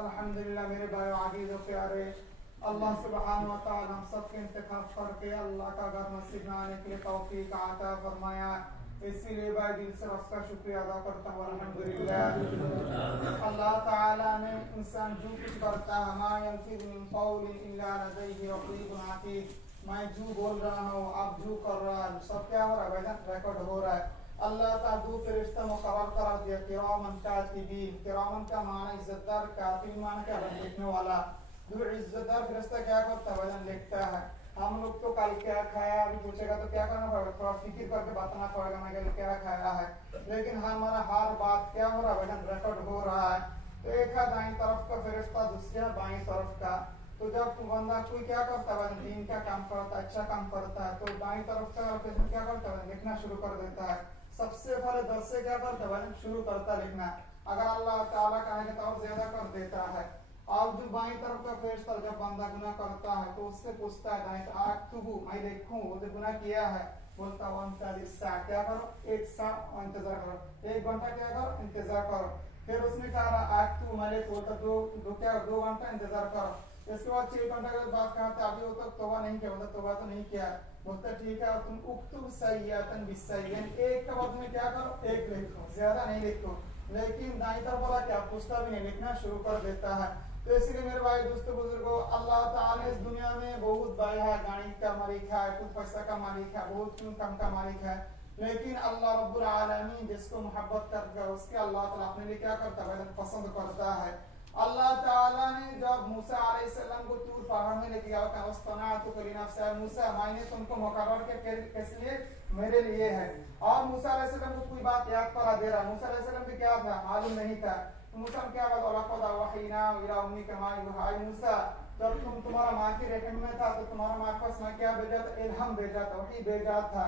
अल्हम्दुलिल्लाह मेरे भाई आजीज़ और प्यारे, अल्लाह सुब्हानहू व तआला हम सबके इंतखाब करके अल्लाह का घर मस्जिद में आने के लिए तौफीक अता फरमाया। इसीलिए भाई दिल से उसका शुक्रिया अदा करता हूँ अल्हम्दुलिल्लाह। अल्लाह ताला ने इंसान जो कुछ करता है मा यल्फिज़ु मिन क़ौलिन इल्ला लदैहि रक़ीबुन अतीद, मैं जो बोल रहा हूँ आप जो कर रहा है सब क्या हो रहा है भाईजान, रिकॉर्ड हो रहा है। अल्लाह ताला दो फरिश्ता मुकर्रर कर दिया किरामन कातिबीन। किरामन का माना इज्जतदार, कातिब माना क्या लिखने वाला। दो इज्जतदार फरिश्ता क्या करता है भाईजान, लिखता है। हम लोग तो कल क्या खाया अभी पूछेगा तो क्या करना पड़ेगा, थोड़ा फिक्र करके बताना पड़ेगा मैं कल क्या खाया है। लेकिन हमारा हर बात क्या हो रहा है भाईजान, रिकॉर्ड हो रहा है। तो एक है दाईं तरफ का फरिश्ता, दूसरा बाईं तरफ का। तो जब बंदा कोई क्या करता है दीन का काम करता है, अच्छा काम करता है, तो दाईं तरफ का क्या करता है, लिखना शुरू कर देता है। सबसे पहले 10 से क्या करता है शुरू करता है लिखना। अगर अल्लाह ताला कहेगा तो और ज्यादा कर देता है। और जो बाईं तरफ का फरिश्ता जब बंदा गुनाह करता है तो उससे पूछता है दाईं आक्तुबु, मैं देखूं वो जो गुनाह किया है। बोलता हूं क्या करो, एक सा इंतजार करो, 1 घंटा क्या करो इंतजार करो। फिर उसने कहा आक्तुबु, मैं बोलता दो घंटा इंतजार करो। इसके बाद 6 घंटा के बाद कहा था अभी वो तक तौबा नहीं किया, बोलता तौबा तो नहीं किया। बोलता ठीक है तुम उक्तुब सय्यतन बिसय्यन, एक के बाद में क्या करो एक लिखो, ज्यादा नहीं लिखो। लेकिन दाईं तरफ वाला क्या पूछता भी नहीं, लिखना शुरू कर देता है। तो इसलिए मेरे भाई दोस्तों बुजुर्गों, अल्लाह ताला इस दुनिया में बहुत बड़ा है, गाड़ी का मालिक है, कुछ पैसा का मालिक है, बहुत कम का मालिक है। लेकिन अल्लाह रब्बुल आलमीन जिसको मोहब्बत करता है उसके अल्लाह ताला अपने लिए क्या करता है, पसंद करता है। अल्लाह ताला ने जब मूसा अलैहिस्सलाम को तूर पहाड़ में लेके गया था, वस्तनातु लिनफ्सी, मूसा मैंने तुमको मुकर्रर किया किस लिए, मेरे लिए है। और मूसा अलैहिस्सलाम को कोई बात याद करा दे रहा। मूसा अलैहिस्सलाम को क्या था मालूम नहीं था। तो मूसा ने क्या बोला, लक़द वहीना इला उम्मिका मा यूहा, मूसा जब तुम तुम्हारा माँ की रेखन में था तो तुम्हारा माँ के पास मैं क्या भेजा था, इल्हम भेजा था, वही भेजा था।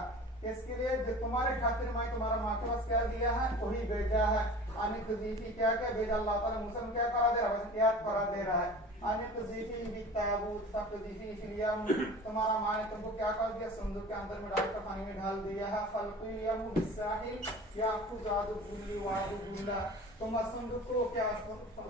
इसके लिए जो तुम्हारे खातिर मैं तुम्हारा माँ के पास क्या दिया है, वही भेजा है। आने तुजीफी क्या क्या भेजा अल्लाह ताला मूसा को क्या करा दे रहा है, याद करा दे रहा है। आने तुजीफी बिताबूत तक़दीफी फिल यम, तुम्हारा माँ ने तुमको क्या कर दिया, संदूक के अंदर में डालकर पानी में ढाल दिया है। फलकुल यम बिस्साहिल याखुज़ादु कुल्ली वादु बुल्ला, तुम संदूक को क्या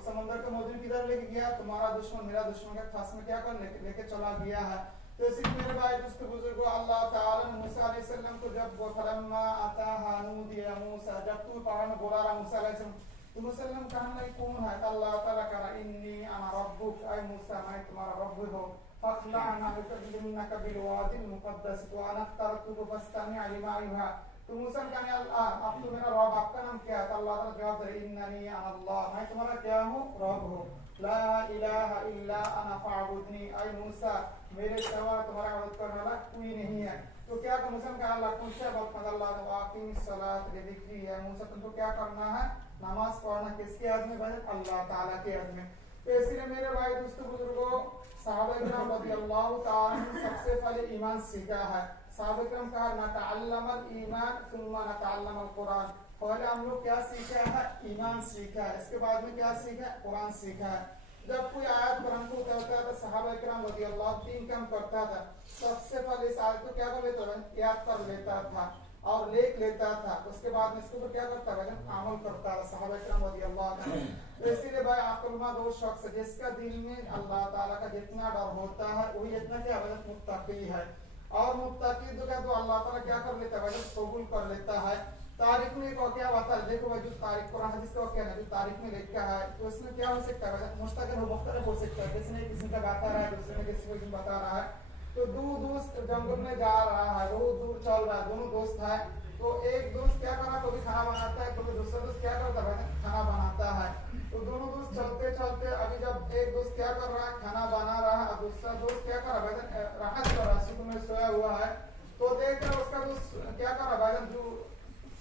समंदर के मौजूद किधर लेके गया, तुम्हारा दुश्मन मेरा दुश्मन के पास में क्या कर लेके चला गया है। तो इसी मेरे भाई दोस्तों बुजुर्गों, अल्लाह ताला ने मूसा अलैहिस्सलाम को जब वो फलम्मा अताहा नूदिया मूसा, जब तू पहाड़ में बोला रहा मूसा अलैहिस्सलाम, तो मूसा अलैहिस्सलाम कहने लगे कौन है, अल्लाह ताला कह रहा इन्नी अना रब्बुक, ऐ मूसा मैं तुम्हारा रब्ब हूं। फखलअना बिकलिन्नका बिलवादिल मुक़द्दस व अना तरतुक फस्तमी' लिमा यूहा। तो मूसा ने कहा अब तो मेरा रब, आपका नाम क्या है। अल्लाह ताला जवाब दे इन्ननी अना अल्लाह, मैं तुम्हारा क्या हूं, रब हूं। ला इलाहा इल्ला अना फअबुदनी, ऐ मूसा मेरे सिवा तुम्हारा इबादत करने वाला कोई नहीं है। तो क्या मूसा ने कहा अल्लाह कौन सा बात कर, अल्लाह ने वाक़िम सलात लिज़िक्री, है मूसा तुमको क्या करना है, नमाज पढ़ना। किसके याद में भाई, अल्लाह ताला के याद में। तो इसलिए मेरे भाई दोस्तों बुजुर्गों, सहाबा किराम रज़ियल्लाहु ताला सबसे पहले ईमान सीखा है। सहाबा किराम कहा नतअल्लमल ईमान सुम्मा नतअल्लमल कुरान, पहले हम लोग क्या सीखा है, ईमान सीखा है, इसके बाद में क्या सीखा है, कुरान सीखा है। जब कोई आयत कुरान को उतारता था सहाबा किराम रज़ियल्लाहु 3 काम करता था। सबसे पहले इस आयत को क्या कर लेता था, याद कर लेता था। और लेता था, उसके बाद में इसके ऊपर क्या करता है, अमल करता है सहाबा किराम रज़ियल्लाहु अन्हुम। तो इसीलिए भाई अक्लमंद वो शख्स जिसका दिल में अल्लाह ताला का जितना डर होता है वही जितना क्या मुत्तकी है। और मुत्तकी तो क्या, तो अल्लाह ताला क्या कर लेता है, कबूल कर लेता है। तारीख में एक वाकया आता है, देखो भाई जो तारीख कुरान हदीस का वाकया है, तारीख में लिखा है, तो इसमें क्या हो सकता है, मुस्तकिल मुख्तलिफ हो सकता है, किसी ने किसी का बता रहा है, दूसरे ने किसी को बता रहा है। तो दो दोस्त जंगल में जा रहा है, रोज दूर चल रहा है, दोनों दोस्त है। तो एक दोस्त क्या कर रहा है, कभी खाना बनाता है, कभी दूसरा दोस्त क्या करता है, खाना बनाता है। तो दोनों दोस्त चलते चलते अभी जब एक दोस्त क्या कर रहा है, खाना बना रहा है, और दूसरा दोस्त क्या कर रहा है, राहत कर रहा है, सुकून में सोया हुआ है। तो देख रहा उसका दोस्त क्या कर रहा है, जो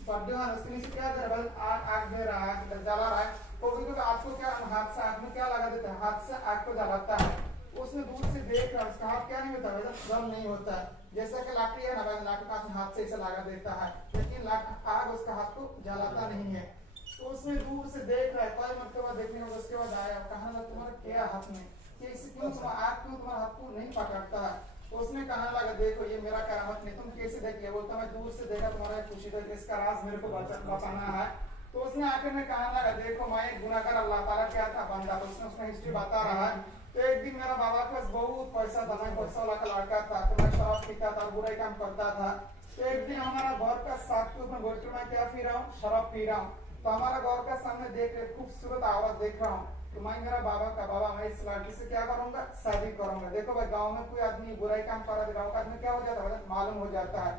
पड्डुहान उसके नीचे क्या कर रहा है, आग दे रहा है, जला रहा है। तो आग को क्या, हाथ से आग में क्या लगा देता है, हाथ से आग को जलाता है। उसने दूर से देख रहा, उसका हाथ क्या नहीं होता, गम नहीं होता। जैसा कि लाठी है ना, लाठी का हाथ से इसे लगा देता है, लेकिन आग उसका हाथ को जलाता नहीं है। तो उसने दूर से देख रहा है, कई मरतबा देखने में, उसके बाद आया, कहा ना तुम्हारा क्या हाथ में, कि इसे क्यों आग क्यों तुम्हारा हाथ को नहीं पकड़ता है। तो उसने कहने लगा, देखो ये मेरा करामत नहीं, तुम कैसे देख लिया। बोलता मैं दूर से देखा, तुम्हारा खुशी था, इसका राज मेरे को बताना है। तो उसने आखिर में कहने लगा, देखो मैं एक गुनाहगार अल्लाह ताला क्या था बंदा। तो उसने उसका हिस्ट्री बता रहा है। तो एक दिन मेरा बाबा के पास बहुत पैसा था, मैं पैसा वाला का लड़का था, तो मैं शराब पीता था, बुराई काम करता था। तो एक दिन हमारा घर का साथ के ऊपर बोलते मैं क्या पी रहा हूँ, शराब पी रहा हूँ। तो हमारा घर का सामने देख रहे खूबसूरत आवाज देख रहा हूँ। तो मैं मेरा बाबा का, बाबा मैं इस लड़की से क्या करूंगा, शादी करूंगा। देखो भाई गाँव में कोई आदमी बुराई काम कर रहा है, गाँव का आदमी क्या हो जाता है, मालूम हो जाता है।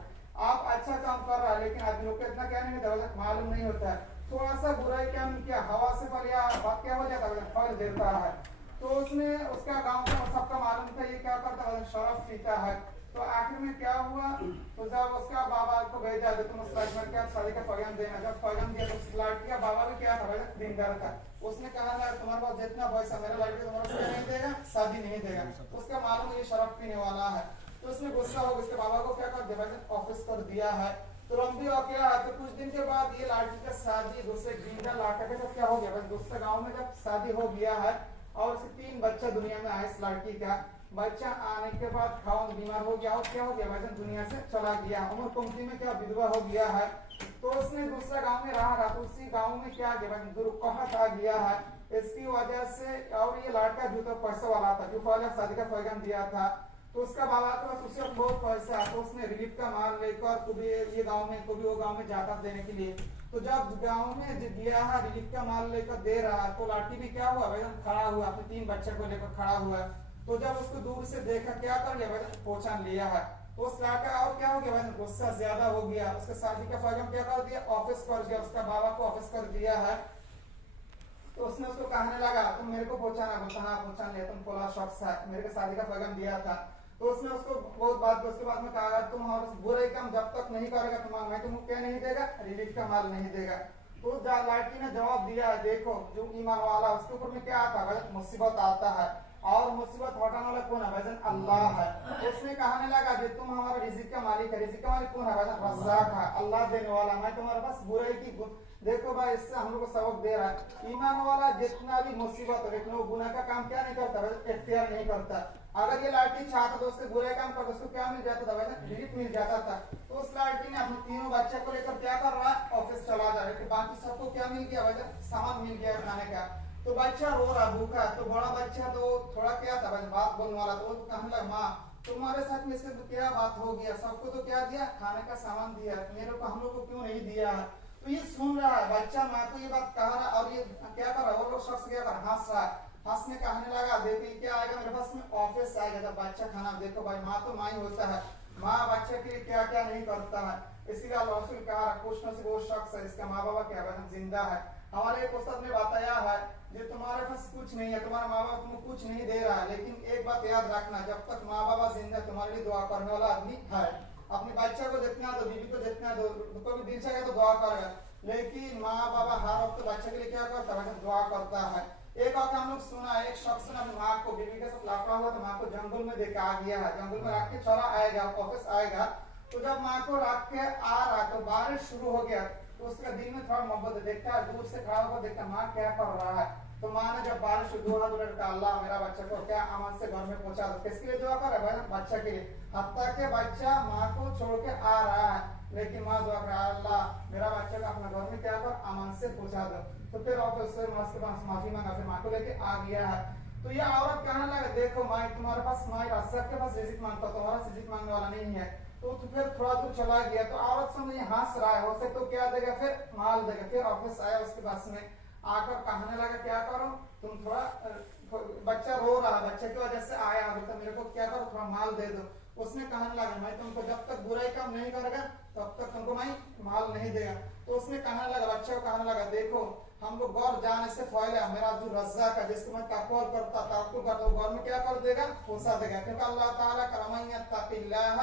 आप अच्छा काम कर रहा है, लेकिन आदमी को इतना क्या नहीं होता, मालूम नहीं होता है। थोड़ा सा बुराई काम किया, हवा से फल या क्या हो जाता है, फल देता है। तो उसने उसका गांव का सबका मालूम था ये क्या करता है, शराब पीता है। तो आखिर में क्या हुआ, तो जब उसका बाबा को भेजा, तुम उस लड़की क्या शादी का पैगाम देना। जब पैगाम दिया तो उस लड़की का बाबा भी क्या था, दीनदार था। उसने कहा तुम्हारे पास जितना पैसा, मेरा लड़की तुम्हारा क्या नहीं देगा, शादी नहीं देगा। उसका मालूम ये शराब पीने वाला है। तो उसने गुस्सा हो उसके बाबा को क्या कर दिया, ऑफिस कर दिया है। तो लंबी वाकया है। तो कुछ दिन के बाद ये लड़की का शादी दूसरे दीनदार लड़का के साथ क्या हो गया, दूसरे गाँव में जब शादी हो गया है, और उसके 3 बच्चा दुनिया में आया। इस लड़की का बच्चा आने के बाद खावन बीमार हो गया, और क्या हो गया, वजन दुनिया से चला गया, उम्र पंक्ति में क्या विधवा हो गया है। तो उसने दूसरा गांव में रहा, तो उसी गांव में क्या गया, दुर्घटना आ गया है। इसकी वजह से, और ये लड़का जो तो पैसा वाला था, जो पहले शादी का पैगाम दिया था, तो उसका बाबा के पास उससे बहुत पैसा, तो उसने रिलीफ का माल लेकर कभी ये गाँव में कभी वो गाँव में जाता देने के लिए। तो जब गांव में गया है, रिलीफ का माल लेकर दे रहा है, तो लाठी भी क्या हुआ, खड़ा हुआ, अपने 3 बच्चे को लेकर खड़ा हुआ। तो जब उसको दूर से देखा, क्या कर लिया, पहचान लिया है। तो उस लड़का और क्या हो गया, गुस्सा ज्यादा हो गया, उसके शादी का पैगाम क्या कर दिया, ऑफिस कर दिया, उसका बाबा को ऑफिस कर दिया है। तो उसने उसको कहने लगा, तुम मेरे को पहचाना, बोलता हाँ पहचान लिया, तुम फला शख्स है, मेरे को शादी का पैगाम दिया था। तो उसने उसको बहुत बात, उसके बाद में कहा, तुम और बुराई काम जब तक नहीं करेगा, मैं तुमको क्या नहीं देगा, रिलीफ का माल नहीं देगा। तो लड़की ने जवाब दिया, देखो जो ईमान वाला उसके ऊपर में क्या आता है, मुसीबत आता है, और मुसीबत हटाने वाला कौन है, वजन अल्लाह है। उसने कहने लगा, जो तुम हमारा रिजिक का मालिक है, रिजिक का मालिक कौन है, वजन रज़्ज़ाक़ है, अल्लाह देने वाला। मैं तुम्हारे पास बुराई की, देखो भाई इससे हम लोग को सबक दे रहा है, ईमान वाला जितना भी मुसीबत हो, लेकिन वो गुनाह का काम क्या नहीं करता, इख्तियार नहीं करता। अगर ये लड़की चाहता तो उसके बुरे काम करता, उसको क्या मिल जाता था, रिलीफ मिल जाता था। तो उस लड़की ने अपने 3 बच्चे को लेकर क्या कर रहा है, ऑफिस चला जा रहा है। बाकी सबको क्या मिल गया, सामान मिल गया खाने का। तो बच्चा रो रहा भूखा, तो बड़ा बच्चा तो थोड़ा क्या था, बात बोलने वाला, तो कहने लगा, माँ तुम्हारे साथ में इससे तो क्या बात हो गया, सबको तो क्या दिया, खाने का सामान दिया, मेरे को हम लोग को क्यों नहीं दिया। तो ये सुन रहा है बच्चा, माँ को ये बात कह रहा, और ये क्या कर रहा है, वो लोग शख्स क्या कर रहा, हंस रहा है। हंसने कहने लगा, देखो क्या आएगा मेरे पास में, ऑफिस आएगा जब बच्चा खाना। देखो भाई माँ तो माँ ही होता है, माँ बच्चे के लिए क्या क्या नहीं करता है। इसीलिए रसूल कहा, खुश नसीब वो शख्स है इसका माँ बाबा क्या जिंदा है। हमारे एक उस्ताद ने बताया है, जो तुम्हारे पास कुछ नहीं है, तुम्हारा माँ बाप तुमको कुछ नहीं दे रहा है, लेकिन एक बात याद रखना, जब तक माँ बाबा जिंदा तुम्हारे लिए दुआ करने वाला आदमी है। अपने बच्चा को जितना दो, बीवी को जितना दो, कभी दिल चाहे तो दुआ करेगा, लेकिन माँ बाबा हर वक्त बच्चे के लिए क्या करता है, दुआ करता है। एक बात हम लोग सुना, एक शख्स ने अपनी माँ को, बीवी के साथ लफड़ा हुआ, तो माँ को जंगल में देखा आ गया है, जंगल में रख के चला आएगा, ऑफिस आएगा। तो जब माँ को रख के आ रहा, तो बारिश शुरू हो गया, तो उसका दिल में थोड़ा मोहब्बत, देखता है दूर से खड़ा होकर, देखता माँ क्या कर रहा है। तो माँ ने जब बारिश दुआ अल्लाह मेरा बच्चा को क्या अमन से घर में पहुंचा दो, किसके लिए दुआ कर रहा है, बच्चा के लिए। हत्ता के बच्चा माँ को छोड़ के आ रहा है, लेकिन माँ दुआ कर अल्लाह मेरा बच्चा को अपना घर में क्या कर अमन से पहुंचा दो। तो फिर ऑफिस से माँ के पास माफी मांगा, फिर माँ को लेके आ गया है। तो ये औरत कहने लगा देखो माँ तुम्हारे पास माँ सबके पास रिजिक मांगता, तुम्हारा रिजिक मांगने वाला नहीं है। तो फिर थोड़ा दूर चला गया तो औरत समझे हंस रहा है, हो सकता तो क्या देगा, फिर माल देगा। फिर ऑफिस आया उसके पास में आकर कहने लगा क्या करो तुम थोड़ा बच्चा रो रहा है, बच्चे की वजह से आया बोलता मेरे को क्या करो थोड़ा माल दे दो। उसने कहने लगा मैं तुमको जब तक बुराई काम नहीं करेगा तब तक तुमको मैं माल नहीं देगा। तो उसने कहने लगा बच्चे को कहने लगा देखो हम लोग गौर जाने से पहले मेरा जो रज्जा का जिसको मैं तकवाल करता गौर में क्या कर देगा पोसा देगा, क्योंकि अल्लाह ताला करमयत्तकिल्लाह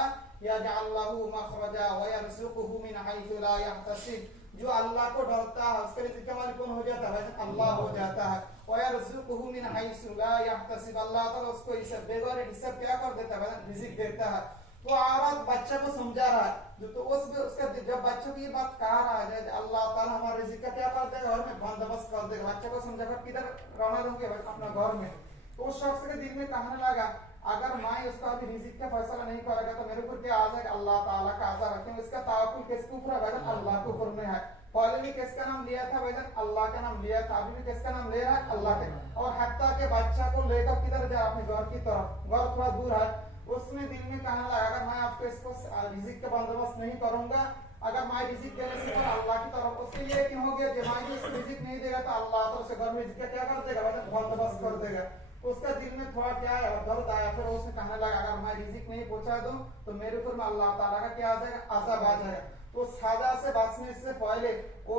यजअल लहू मखरजा व यरज़ुकुहु मिन हैथु ला यहतसिब। जो अल्लाह को डरता है उसके लिए रिज़्क़ वाली कौन हो जाता है, अल्लाह हो जाता है। व यरज़ुकुहु मिन हैथु ला यहतसिब, अल्लाह ताला उसको हिसाब बगैर हिसाब क्या कर देता है, रिज़्क़ देता है। तो औरत बच्चे को समझा रहा है जो तो उसका जब बच्चों की ये बात कह रहा है अल्लाह ताला हमारे रिज़्क़ का क्या कर देगा, घर में बंदोबस्त कर देगा, बच्चे को समझाकर किधर रवाना होंगे अपना घर में। तो उस शख्स के दिल में कहने लगा अगर मैं उसका अभी रिज़्क़ का फैसला नहीं करेगा तो मेरे ऊपर क्या आ जाएगा, अल्लाह ताला का अज़ाब है। क्योंकि इसका तवक्कुल किसके ऊपर है भाईजान, अल्लाह के ऊपर में है। पहले भी किसका नाम लिया था भाईजान, अल्लाह का नाम लिया था, अभी भी किसका नाम ले रहा है, अल्लाह के। और हत्ता के बच्चा को लेकर किधर जा अपने घर की तरफ, घर थोड़ा दूर है। उसने दिल में कहने लगा अगर मैं आपको इसको रिज़्क़ का बंदोबस्त नहीं करूंगा, अगर मैं रिज़्क़ देने से पर अल्लाह की तरफ, उसके लिए क्यों हो गया जब मैं इसको रिज़्क़ नहीं देगा तो अल्लाह तो उसे घर में रिज़्क़ क्या कर देगा, बंदोबस्त कर देगा। उसका दिल में थोड़ा क्या है दर्द आया। फिर उसने कहने लगा अगर मैं रिज़्क़ नहीं पहुंचा दूं तो मेरे ऊपर में अल्लाह ताला का क्या आ जाएगा, अज़ाब आ जाएगा। तो सादा से बचने से पहले वो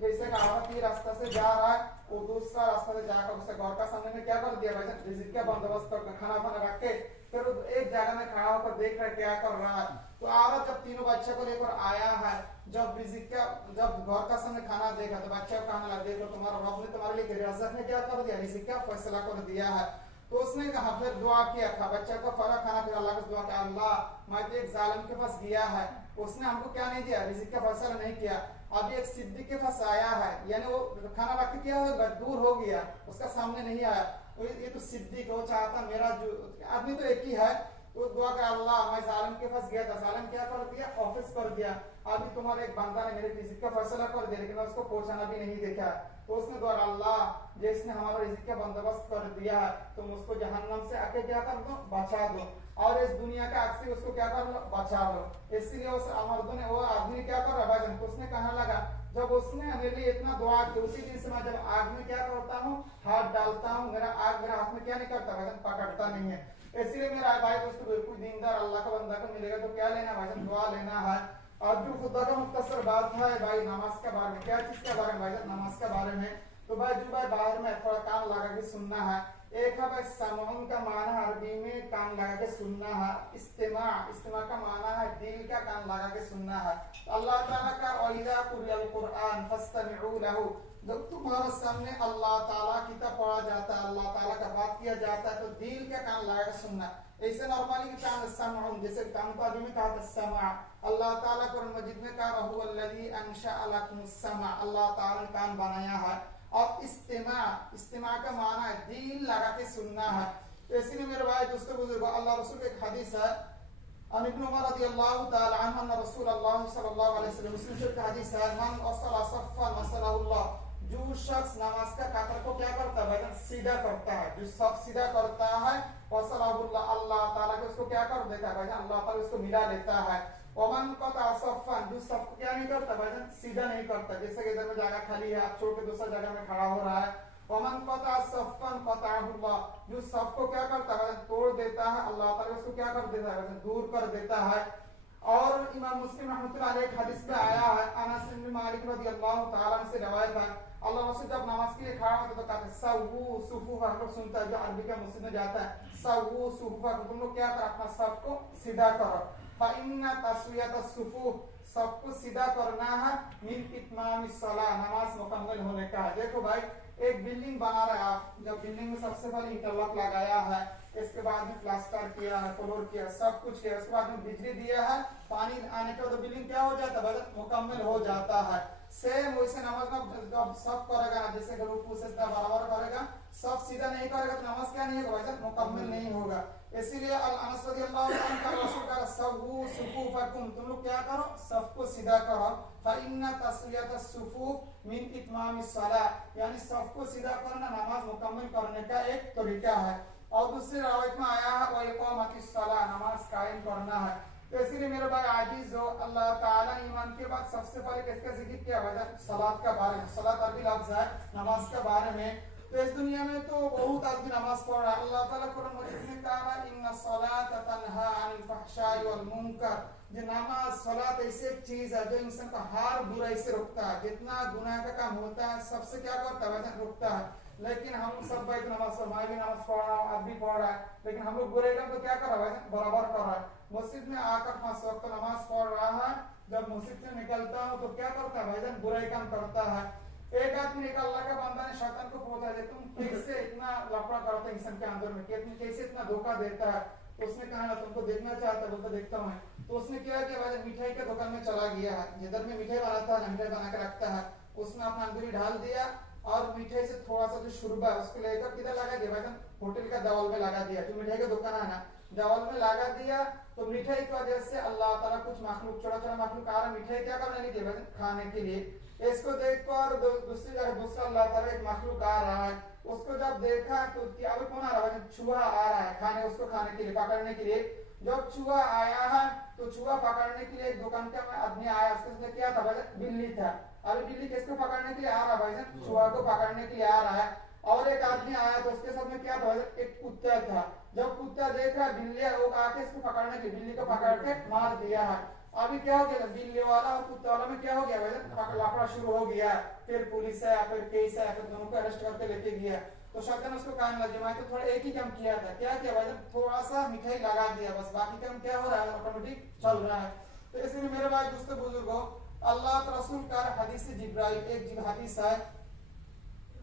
जैसे औरत ये रास्ता से जा रहा है वो दूसरा रास्ता से जाकर उसके घर का सामने में क्या कर दिया भाई रिज़्क़ का बंदोबस्त कर खाना फाना रख के फिर एक जगह में खड़ा होकर देख रहा क्या कर रहा है। तो औरत जब तीनों बच्चे को लेकर आया है, जब जब घर का सामने खाना देखा तो बच्चे को कहने लगा देखो तुम्हारा रब ने तुम्हारे लिए रिज़्क़ ने क्या कर दिया, रिज़्क़ का फैसला कर दिया है। तो उसने कहा फिर दुआ किया था बच्चा को फरा खाना, फिर अल्लाह को दुआ किया अल्लाह मैं तो एक जालिम के पास गया है, उसने हमको क्या नहीं दिया, रिज़्क़ का फैसला नहीं किया। अभी एक सिद्दीक के पास आया है, यानी वो खाना रख के क्या हो दूर हो गया, उसका सामने नहीं आया। ये तो सिद्दीक वो चाहता मेरा जो आदमी तो एक ही है। तो दुआ कर अल्लाह मैं जालिम के पास गया था, जालिम क्या कर दिया, ऑफिस कर दिया। अभी तुम्हारे एक बंदा ने मेरे रिज़्क़ का फैसला कर दिया लेकिन मैं उसको पहुंचाना भी नहीं देखा। तो उसने दुआ अल्लाह जिसने हमारा रिज़्क़ का बंदोबस्त कर दिया है तुम उसको जहन्नम से आके क्या कर दो, बचा दो, और इस दुनिया का आग से उसको क्या कर लो, बचा दो। इसलिए उस मर्दों ने वो आदमी क्या कर रहा है, तो उसने कहने लगा जब उसने मेरे लिए इतना दुआ की उसी दिन से मैं जब आग में क्या करता हूँ हाथ डालता हूँ, मेरा आग मेरा हाथ में क्या नहीं करता भाईजान, पकड़ता नहीं है। इसलिए मेरा भाई दोस्तों बिल्कुल दीनदार अल्लाह का बंदा को मिलेगा तो क्या लेना भाईजान, दुआ लेना है। और जो खुदा का मुख्तसर बात है भाई नमाज के बारे में, क्या चीज के बारे में भाईजान, नमाज के बारे में। तो भाई जो भाई बाहर में थोड़ा कान लगा के सुनना है। एक है भाई समून का माना अरबी में कान लगा के सुनना है, इस्तिमा का माना है दिल का कान लगा के सुनना है। अल्लाह ताला का औइदा कुरियल कुरान फस्तमिउ लहु, जब तुम्हारे सामने अल्लाह ताला किताब पढ़ा जाता है, अल्लाह ताला का बात किया जाता है तो दिल का कान लगा के सुनना। ऐसे नॉर्मली कान समून जैसे कान को अभी में कहा था समा, अल्लाह ताला कुरान मजीद में कहा हुवल्लज़ी अंशअ लकुमुस समा, अल्लाह ताला ने कान बनाया है। और इस्तिमा का माना है दिल लगा के सुनना है। तो इसीलिए मेरे भाई दोस्तों बुजुर्गो अल्लाह रसूल एक हदीस है इब्न उमर रदियल्लाहु ताला अन्हु अन्ना रसूलुल्लाह सल्लल्लाहु अलैहि वसल्लम, मुस्लिम शरीफ का हदीस है मन वसला सफ़न वसलहुल्लाह, जो शख्स नमाज का कतर को क्या करता है भाईजान, सीधा करता है, जो शख्स सीधा करता है वसलहुल्लाह अल्लाह ताला के उसको क्या कर देता है भाईजान, अल्लाह ताला उसको मिला लेता है। ओमन कता सफ़न, जो सब क्या नहीं करता भाईजान, सीधा नहीं करता, जैसे कि इधर में जगह खाली है आप छोड़ के दूसरा जगह में खड़ा हो रहा है। ओमन कता सफ़न कताहुल्लाह, जो सबको क्या करता है तोड़ देता है, अल्लाह ताला उसको क्या कर देता है, दूर कर देता है। और इमाम मुस्लिम रहमतुल्लाह अलैह एक हदीस में आया है अनस इब्न मालिक रदियल्लाहु ताला अन्हु से रिवायत है, अल्लाह रसूल जब नमाज के लिए खड़ा होते तो कहते सव्वू सुफूफ, हम लोग सुनता है जो अरबी का मस्जिद में जाता है सव्वू सुफूफ, तुम लोग क्या करो अपना सब को सीधा करो। फइन्ना तस्वियत सुफूफ, सबको सीधा करना है मिन इत्मामिस सलाह, नमाज मुकम्मल होने का है। देखो भाई एक बिल्डिंग बना रहे आप, जब बिल्डिंग में सबसे पहले इंटरलॉक लगाया है, इसके बाद में प्लास्टर किया है, फ्लोर किया, सब कुछ किया, उसके बाद में बिजली दिया है, पानी आने के बाद बिल्डिंग क्या हो जाता है, मुकम्मल हो जाता है। सेम वैसे नमाज में जब सब करेगा ना, जैसे रुकू सजदा बराबर करेगा, सब सीधा नहीं करेगा तो नमाज क्या नहीं होगा भाईजान, मुकम्मल नहीं होगा। इसीलिए अनस रज़ियल्लाहु अन्हु का रसूल का सवू सुफूफकुम, तुम लोग क्या करो, सबको सीधा करो। फइन्ना तस्लियत सुफूफ मिन इतमामिस सलाह, यानी सबको सीधा करना नमाज मुकम्मल करने का एक तरीका है। और दूसरी रवायत में आया है व इकामतिस सलाह, नमाज कायम करना है। तो इसीलिए मेरे भाई आजीज हो, अल्लाह ताला ने ईमान के बाद सबसे पहले किसका जिक्र किया भाईजान, सलात का बारे में। सलात अरबी लफ्ज है नमाज के बारे में। तो इस दुनिया में तो बहुत आदमी नमाज पढ़ रहा है। अल्लाह ताला कुरान मजीद में कहा है इन्ना सलात तन्हा अनिल फहशाई वल मुनकर, जो नमाज सलात ऐसी एक चीज है जो इंसान को हर बुराई से रोकता है। जितना गुनाह का काम होता है सबसे क्या करता है भाईजान, रोकता है। लेकिन हम सब भाई तो नमाज पढ़, मैं भी नमाज पढ़ रहा हूँ, आप भी पढ़ रहा है, लेकिन हम लोग बुरे काम को क्या कर रहा है, बराबर कर रहा है। मस्जिद में आकर 5 वक्त नमाज पढ़ रहा है, जब मस्जिद से निकलता हूँ तो क्या करता है भाईजान, बुराई काम करता है। एक आदमी ने अल्लाह का बंदा ने शैतान को पूछा है तुम कैसे इतना लफड़ा करते इंसान के अंदर में, कैसे इतना धोखा देता है। तो उसने कहा तुमको देखना चाहता है, बोलता देखता हूँ। तो उसने क्या किया भाईजान, मिठाई के दुकान में चला गया है, जिधर में मिठाई बनाता है, मिठाई बना के रखता है, उसमें अपना अंगुली डाल दिया और मिठाई से थोड़ा सा जो शुरबा है उसको लेकर किधर लगा दिया भाईजान, होटल का दवाल में लगा दिया। जो मिठाई का दुकान है ना, दवाल में लगा दिया। तो मिठाई की वजह से अल्लाह ताला कुछ मखलूक, छोटा छोटा मखलूक आ रहा, मिठाई क्या करने लगी भाईजान, खाने के लिए। इसको देखकर दूसरी जगह दूसरा अल्लाह ताला एक मखलूक आ रहा है, उसको जब देखा तो अभी कौन आ रहा है, चूहा आ रहा है खाने, उसको खाने के लिए, पकड़ने के लिए। जब चूहा आया है तो चूहा पकड़ने के लिए एक दुकान का आदमी आया, उसके क्या था भाईजान, बिल्ली था। अभी बिल्ली किसको पकड़ने के लिए आ रहा है भाईजान, चूहा को पकड़ने के लिए आ रहा है। और एक आदमी आया तो उसके साथ में क्या था, एक कुत्ता था। जब कुत्ता देख रहा बिल्ली वो आके इसको पकड़ने के लिए बिल्ली को पकड़ के मार दिया है। अभी क्या हो गया, बिल्ली वाला और कुत्ता वाला में क्या हो गया भाईजान, लफड़ा शुरू हो गया। फिर पुलिस है, फिर केस है, फिर दोनों को अरेस्ट करके लेके गया। तो शैतान उसको कहने लगे मैं तो थोड़ा एक ही काम किया था, क्या किया भाईजान, थोड़ा सा मिठाई लगा दिया, बस बाकी काम क्या हो रहा है, ऑटोमेटिक चल रहा है। तो इसलिए मेरे भाई दोस्तों बुजुर्गों, अल्लाह के रसूल का हदीस जिब्राइल, एक हदीस है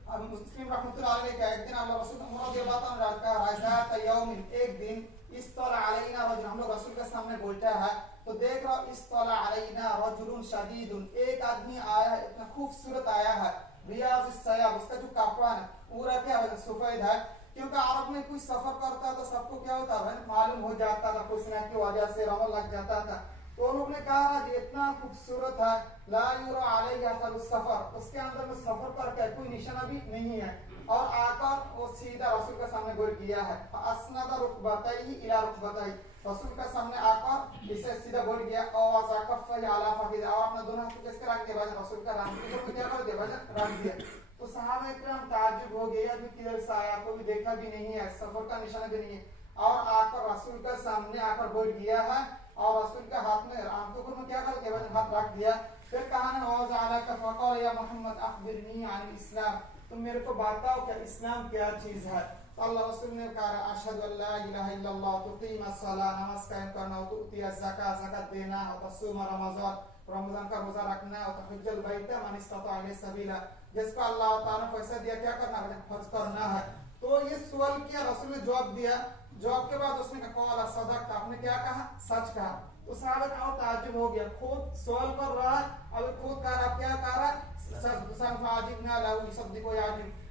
मुस्लिम रहमतुल्लाह अलैहि का, एक दिन अल्लाह रसूल रज़ियल्लाहु अन्हु का राज़ात यौमिन, एक दिन इस्तला अलैना रजुल, हम लोग रसूल के सामने बैठा है तो देख रहा इस्तला अलैना रजुलुन शदीदुन, एक आदमी आया है, इतना खूबसूरत आया है, रियाज़ुस सयाब, उसका जो कपड़ा है पूरा क्या है सफेद है। क्योंकि अरब में कोई सफर करता है तो सबको क्या होता है मालूम हो जाता था, खुशना की वजह से रमल लग जाता था। तो लोग ने कहा कि इतना खूबसूरत है, ला युरा अलैहि अथर सफर, उसके अंदर में सफर करके कोई निशाना भी नहीं है। और आकर वो सीधा रसूल के सामने गोल किया है, असनद रुकबतैहि इला रुकबतैहि, रसूल के सामने आकर इसे सीधा गोल किया और ज़कफ़ अला फखिज़, और अपने दोनों हाथ किसके रख दिया भाई, रसूल का रख दिया, क्या कर दिया भाई, रख दिया। तो सहाबा इकराम ताज्जुब हो गए, अभी किधर से आया, कोई देखा भी नहीं है, सफर का निशाना भी नहीं है। और आकर रसूल के सामने आकर गोल किया है और रसूल के हाथ में आंखों पर क्या कर दिया, हाथ रख दिया। फिर कहा ना औज़ाला का फ़क़ाल या मोहम्मद अख़बिरनी अनिल इस्लाम, तुम मेरे को बताओ क्या इस्लाम क्या चीज है। तो अल्लाह रसूल ने कहा अशहदु अल्ला इलाहा इल्लल्लाह, तुक़ीमुस सलाह, नमाज कायम करना, और तुअतियज़ ज़कात, ज़कात देना, और तसूम रमज़ान, रमज़ान का रोजा रखना, और तहज्जुल बैत मन इस्तता इलैहि सबीला, जिसको अल्लाह ताला ने पैसा दिया क्या करना है, खर्च करना है। तो ये सवाल किया, रसूल ने जवाब दिया। जवाब के बाद उसने कहा सदक़त, आपने क्या कहा, सच कहा। तो सहाबा का और ताज्जुब हो गया, खुद सवाल कर रहा है, अब खुद कह रहा, क्या कह रहा है,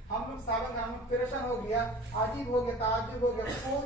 हम लोग साहब हम परेशान हो गया, अजीब हो गया, ताज्जुब हो गया, खुद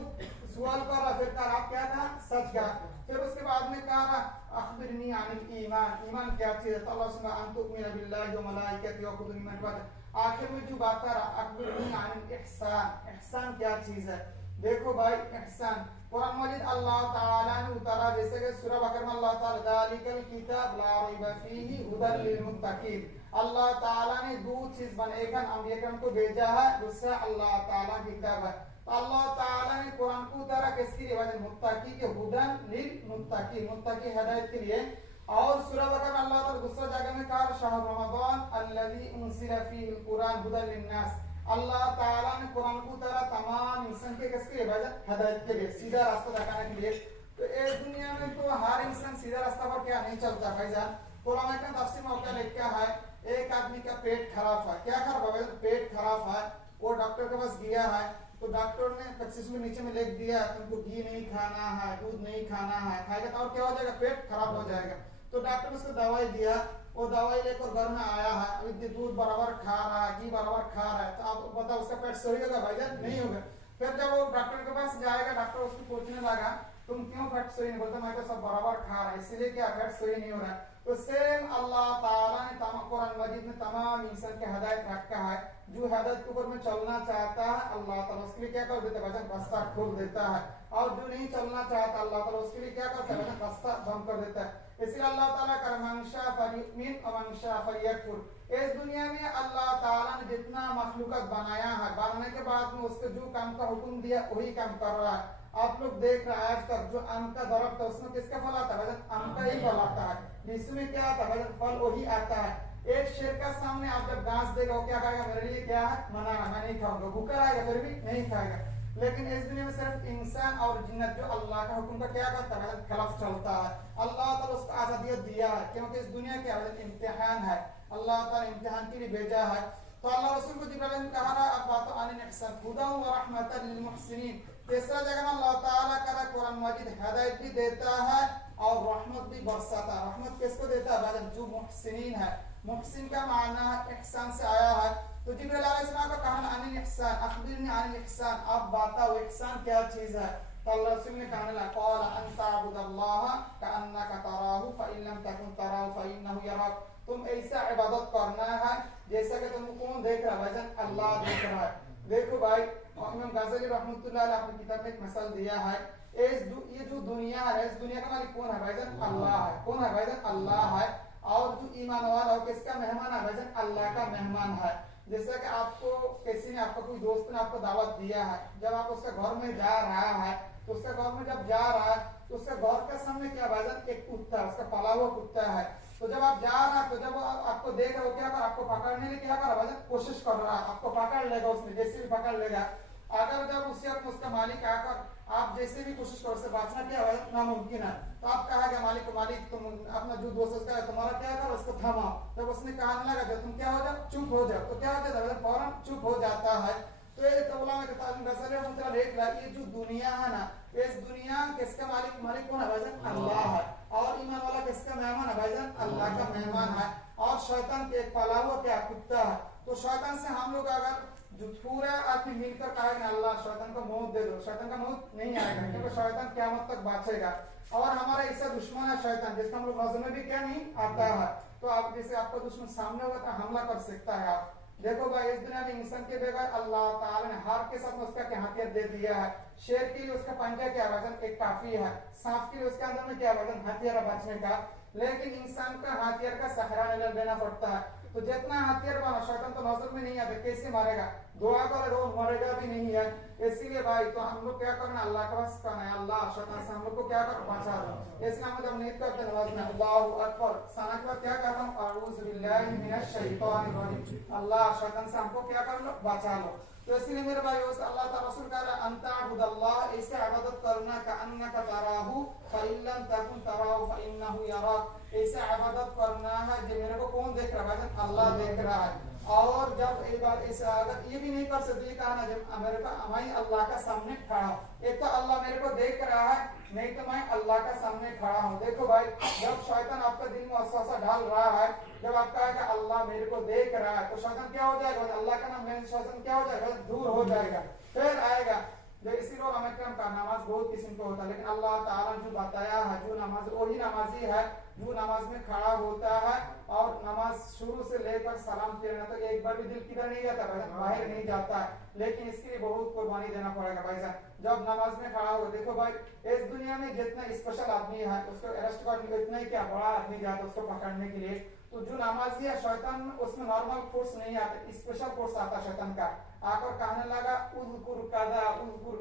सवाल कर रहा, फिर कहा क्या कहा, सच कहा। फिर उसके बाद में कहा अख़बिरनी अनिल ईमान, ईमान क्या चीज है। तो अल्लाह सुब्हानहू व तआला तु'मिनु बिल्लाहि व मलाइकतिहि व कुतुबिहि व रुसुलिहि, आखिर में जो बात कर रहा अख़बिरनी अनिल इहसान, इहसान क्या चीज है। देखो भाई इहसान कुरान मजीद अल्लाह ताला ने उतारा, जैसे कि सूरह बकरा में अल्लाह ताला ज़ालिकल किताब ला रैब फीहि हुदल लिल मुत्तकीन, अल्लाह ताला ने दो चीज बनाए, एक अंबिया को भेजा है, दूसरा अल्लाह ताला की किताब है। तो अल्लाह ताला ने कुरान को उतारा किसके लिए, वजह मुत्तकी के, हुदन लिल मुत्तकीन, मुत्तकी हिदायत के लिए। और सूरह बकरा में अल्लाह ताला दूसरा जगह में कहा शहर रमज़ान अल्लज़ी उनज़िला फीहिल कुरान हुदल लिन्नास, अल्लाह ताला ने कुरान को उतारा तमाम इंसान के किसके लिए भाई, हिदायत के लिए, सीधा रास्ता दिखाने के लिए। तो इस दुनिया में तो हर इंसान सीधा रास्ता पर क्या नहीं चलता भाईजान। कुरान का तफसीर में क्या लिखा है, एक आदमी का पेट खराब है, क्या खराब है, पेट खराब है, वो डॉक्टर के पास गया है, तो डॉक्टर ने 25 में नीचे में लिख दिया तुमको घी नहीं खाना है, दूध नहीं खाना है, खाएगा तो और क्या हो जाएगा, पेट खराब हो जाएगा। तो डॉक्टर ने उसको दवाई दिया, वो दवाई लेकर घर में आया है, अभी दूध बराबर खा रहा है, घी बराबर खा रहा है, तो आप बताओ उसका पेट सही होगा भाईजान? नहीं होगा। फिर जब वो डॉक्टर के पास जाएगा, डॉक्टर उसको पूछने लगा तुम क्यों पेट सही नहीं? बोलता मैं तो सब बराबर खा रहा है, इसीलिए क्या पेट सही नहीं हो रहा है। तो सेम अल्लाह ताला ने कुरान मजीद में तमाम इंसान के हिदायत रखा है। जो हिदायत के ऊपर में चलना चाहता है अल्लाह ताला उसके लिए क्या कर देता है? रास्ता खोल देता है। और जो नहीं चलना चाहता अल्लाह ताला उसके लिए क्या करता है? रास्ता बंद कर देता है। इसलिए अल्लाह ताला का मंशा फलियुमिन व मंशा फलियकफुर। इस दुनिया में अल्लाह ताला ने जितना मखलूकत बनाया है, बनाने के बाद में उसको जो काम का हुक्म दिया वही काम कर रहा है। आप लोग देख रहे हैं आज तक जो आम का दरख्त है उसमें किसका फल आता है? आम का ही फल आता है। इसमें क्या आता है? फल वही आता है। एक शेर का सामने आप जब घास देगा वो क्या खाएगा? मेरे लिए क्या है? मना, मैं नहीं खाऊंगा। भूखा रहेगा फिर भी नहीं खाएगा। लेकिन इस दुनिया में सिर्फ इंसान और जिन्नत जो अल्लाह का हुक्म का क्या करता है? खिलाफ चलता है। अल्लाह ताला उसको आजादियत दिया है क्योंकि इस दुनिया के इम्तिहान है, अल्लाह ताला इम्तिहान के लिए भेजा है। तो अल्लाह रसूल को जिब्राइल ने कहा अब बात आने इहसान हुदा व रहमतन लिल मुहसिनीन। तीसरा जगह में अल्लाह ताला का कुरान मजीद हिदायत भी देता है और रहमत भी बरसाता है। रहमत किसको देता है? भाई जो मुहसिनीन है। मुहसिन का माना इहसान से आया है। तो जिब्राइल अलैहिस्सलाम को कहा अनिल इहसान अखबिरनी अनिल इहसान, आप बताओ इहसान क्या चीज है? तो अल्लाह रसूल ने कहा ला क़ाल अन तअबुदल्लाह कअन्नका तराहु फइन लम तकुन तराहु फइन्नहु यराक। तुम ऐसा इबादत करना है जैसा कि तुमको कौन देख रहा है? भाईजान अल्लाह देख रहा है। देखो भाई इमाम गज़ाली रहमतुल्लाह अलैह अपनी किताब में एक मिसाल दिया है। ये जो दुनिया है, इस दुनिया का मालिक कौन है? भाईजान अल्लाह है। कौन है? भाईजान अल्लाह है। और जो ईमान वाला हो किसका मेहमान है? भाईजान अल्लाह का मेहमान है। जैसा कि आपको किसी ने, आपका कोई दोस्त ने आपको दावत दिया है, जब आप उसके घर में जा रहा है तो उसके घर में जब जा रहा है तो उसके घर के सामने क्या? भाईजान एक कुत्ता, उसका पाला हुआ कुत्ता है। तो जब आप जा रहा है तो जब आपको देख रहा हो क्या कर? आपको पकड़ने के लिए क्या कर रहा है? कोशिश कर रहा है, आपको पकड़ लेगा उसने, जैसे भी पकड़ लेगा। अगर जब उस वक्त उसका मालिक आकर आप जैसे भी कोशिश करो उससे बचना क्या है? नामुमकिन है। तो आप कहा मालिक को मालिक तुम अपना जो दोस्त का तुम्हारा क्या करो उसको थमाओ। जब उसने कहने लगा जब तुम क्या हो जाओ? चुप हो जाओ। तो क्या हो जाता है? फौरन चुप हो जाता है। तो ये तो उलमा के तालीम गज़ाली रहमतुल्लाह देख रहा है ये जो दुनिया है ना, इस दुनिया किसका मालिक? मालिक कौन है? भाईजान अल्लाह है। और ईमान वाला किसका मेहमान है? भाईजान अल्लाह का मेहमान है। और शैतान के एक पाला हुआ क्या? कुत्ता है। तो शैतान से हम लोग अगर जो पूरा आदमी मिलकर कहेगा अल्लाह शैतान को मौत दे दो, शैतान का मौत नहीं आएगा क्योंकि शैतान क़यामत तक बचेगा। और हमारा ऐसा दुश्मन है शैतान जिसका हम लोग नजर में भी क्या नहीं आता है। तो आप जैसे आपका दुश्मन सामने होगा तो हमला कर सकता है। आप देखो भाई इस दुनिया में इंसान के बगैर अल्लाह ताला ने हार के साथ में उसका क्या हथियार दे दिया है। शेर के लिए उसका पंजा क्या वजन एक काफी है, सांप के लिए उसके अंदर में क्या वजन हथियार बचने का। लेकिन इंसान का हथियार का सहारा नहीं लेना पड़ता है। तो जितना हथियार बना शैतान तो नजर में नहीं आता, कैसे मारेगा? दुआ करे रोज मरेगा भी नहीं है। इसीलिए भाई तो हम लोग क्या करना? अल्लाह का बस करना है। अल्लाह शैतान से हम लोग को क्या कर? बचा दो। इसलिए हम जब नीयत करते हैं नमाज में अल्लाहु अकबर सना के बाद क्या करता हूं? अऊज़ु बिल्लाहि मिनश शैतानिर रजीम। अल्लाह शैतान से हमको क्या कर लो? बचा लो। तो इसलिए मेरे भाई अल्लाह ताला रसूल कह रहा है अंता अबुदल्लाह, ऐसे इबादत करना का अन्नका तराहु फइन लम तकुन तराहु फइन्नहु यराक। ऐसे इबादत करना है जो मेरे को कौन देख रहा है? अल्लाह देख रहा है। और जब एक बार ऐसे अगर ये भी नहीं कर सकते कहा ना जब मेरे को मैं अल्लाह का सामने खड़ा हूँ, एक तो अल्लाह मेरे को देख रहा है, नहीं तो मैं अल्लाह का सामने खड़ा हूँ। देखो भाई जब शैतान आपका दिल में वसवासा डाल रहा है, जब आप कहेगा अल्लाह मेरे को देख रहा है तो शैतान क्या हो जाएगा? अल्लाह का नाम मेरे शैतान क्या हो जाएगा? दूर हो जाएगा। फिर आएगा जो इसीलिए अमक्रम का नमाज बहुत किस्म का होता है, लेकिन अल्लाह ताला जो बताया है जो नमाज वही नमाजी है जो नमाज में खड़ा होता है और नमाज शुरू से लेकर सलाम फेरना तक एक बार भी दिल किधर नहीं जाता भाईजान? बाहर नहीं जाता है। लेकिन इसके लिए बहुत कुर्बानी देना पड़ेगा भाईजान जब नमाज में खड़ा हो। देखो भाई इस दुनिया में जितना स्पेशल आदमी है उसको अरेस्ट करने इतना ही क्या बड़ा आदमी जाता है उसको पकड़ने के लिए। तो जो नमाजी है शैतान उसमें नॉर्मल फोर्स नहीं आता, स्पेशल फोर्स आता शैतान का। आकर कहने लगा उज़कुर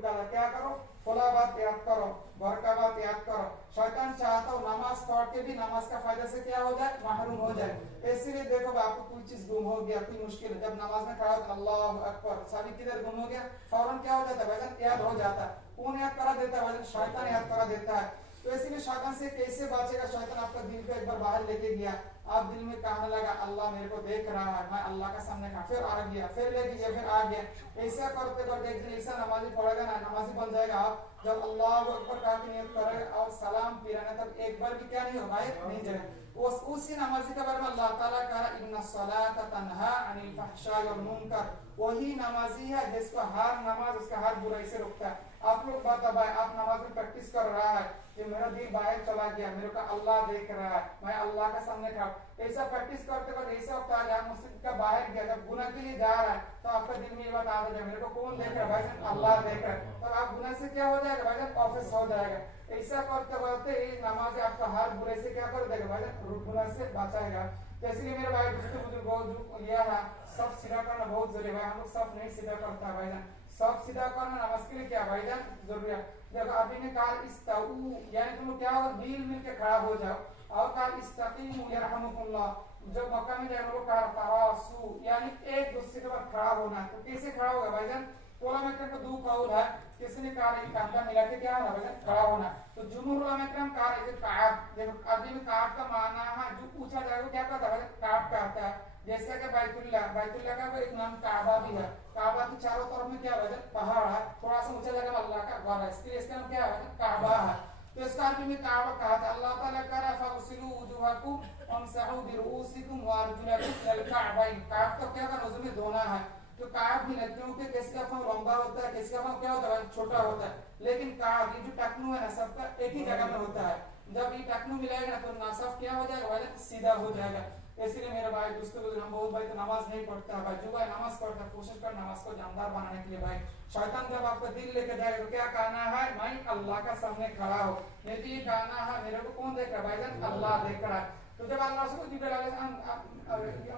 कदा क्या करो? फला बात याद करो, घर का बात याद करो। शैतान चाहता हो नमाज पढ़ के भी नमाज का फायदा से क्या हो जाए? महरूम हो जाए। इसीलिए देखो आपको कोई चीज गुम हो गया, कोई मुश्किल है, जब नमाज में खड़ा हो अल्लाह अकबर साबित किधर गुम हो गया, फौरन क्या हो जाता है भाईजान? याद हो जाता है। कौन याद करा देता है भाईजान? शैतान याद करा देता है। तो इसीलिए शैतान से कैसे बचेगा? शैतान आपका दिल को एक बार बाहर लेके गया, आप दिल में कहने लगा अल्लाह मेरे को देख रहा है, मैं अल्लाह के सामने खड़ा, फिर आ गया, फिर ले गया, फिर आ गया, ऐसा करते करते एक दिन ऐसा नमाजी पढ़ेगा ना, नमाजी बन जाएगा। आप जब अल्लाह अकबर कहा कि नियत करेगा और सलाम फिराना, तब एक बार भी क्या नहीं होगा, नहीं जाएगा। उसी नमाजी के बारे में अल्लाह ताला कह रहा है इन्ना सलात तन्हा अनिल फहशाई वल मुनकर, वही नमाजी है जिसको हर नमाज उसका हर बुराई से रोकता है। आप लोग बात भाई, आप नमाज में प्रैक्टिस कर रहा है कि मेरा दिल बाहर चला गया, मेरे को अल्लाह देख रहा है, मैं अल्लाह के सामने खड़ा, ऐसा प्रैक्टिस करते करते ऐसा वक्त आ गया मस्जिद का बाहर गया, जब गुनाह के लिए जा रहा है तो आपका दिल में ये बात आ जाएगा मेरे को कौन देख रहा है, भाईजान अल्लाह देख रहा है, तो आप गुनाह से क्या हो जाएगा भाईजान, ऑफिस हो जाएगा। ऐसा करते करते नमाज आपका हर बुरे से क्या कर देगा भाईजान, गुनाह से बचाएगा। जैसे कि मेरे भाई दोस्तों बुजुर्ग लिया है, सब सीधा करना बहुत जरूरी है। हम लोग सब नहीं सीधा करता भाईजान, सब सीधा करना नमाज के लिए क्या भाईजान जरूरी है। जब अभी ने कहा इस्ताऊ, यानी तुम क्या होगा, मिल मिल के खड़ा हो जाओ, और कहा इस्ताकीमु यरहमुकुल्लाह, जब मक्का में जाए लोग कहा तरासू, यानी एक दूसरे के बाद खड़ा होना। तो कैसे खड़ा होगा भाईजान, उलमा इकराम का दो कौल है, किसी ने कहा एक कांधा मिला के क्या होना भाईजान, खड़ा होना। तो जमहूर उलमा इकराम कहा है काब, जब अरबी में काब का माना है जो ऊंचा जाएगा क्या कहता है भाईजान, काब कहता है। जैसे कि बैतुल्लाह का एक नाम काबा भी है, काबा के चारों तरफ में क्या है पहाड़ है, थोड़ा सा ऊंचा जगह अल्लाह का घर है, इसलिए इसका नाम क्या है काबा है। तो इसका अरबी में काबा कहा था। अल्लाह ताला कह रहा है फगसिलू वजुहकुम वमसहू बिरुउसिकुम वअरजुलकुम इलल कअबैन, काब का क्या का नज़र में धोना है। तो काब भी लगते हैं कि किसी का पाँव लंबा होता है, किसी का पाँव क्या होता है छोटा होता है, लेकिन काब ये जो टकनू है ना सबका एक ही जगह में होता है। जब ये टकनू मिलाएगा ना तो नासाफ क्या हो जाएगा भाई, सीधा हो जाएगा। इसलिए मेरे भाई दोस्तों हम बहुत भाई तो नमाज नहीं पढ़ता है भाई, जो भाई नमाज पढ़ता है कोशिश कर नमाज को जानदार बनाने के लिए भाई। शैतान जब आपका दिल लेके जाएगा तो क्या कहना है, मैं अल्लाह का सामने खड़ा हो, नहीं तो ये कहना है मेरे को कौन देख रहा है भाईजान, अल्लाह देख रहा है। तो जब अल्लाह से जिब्रील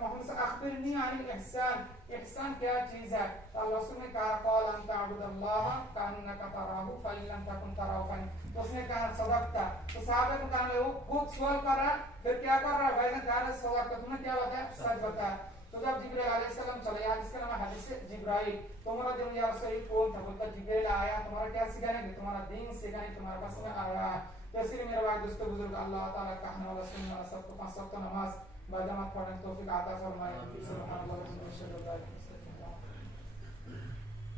मोहम्मद से अखबिरनी अनिल इहसान, इहसान क्या चीज है, तो अल्लाह ने कहा क़ाल अन तअबुदल्लाह कअन्नका तराहु फ़इन लम तकुन तराहु फ़इन, तो उसने कहा सदक़ता। तो सहाबा को कहा वो खूब सवाल कर रहा, फिर क्या कर रहा है भाई, कहा रहा सदक़ता, तुमने क्या बताया, सच बताया। तो जब जिब्रील अलैहिस्सलाम चले, यार इसका नाम हदीस से जिब्राइल, तुम्हारा दिन या रसूल कौन था, बोलता जिब्रील आया, तुम्हारा क्या सिखाने, तुम्हारा दीन सिखाने, तुम्हारे पास में आ रहा है। जैसे मेरे भाई दोस्तों बुजुर्ग, अल्लाह ताला कहने वाला सुनने वाला सबको 5 वक्त नमाज बाजमात पढ़ने की तौफीक अता फरमाए। सुभान अल्लाह।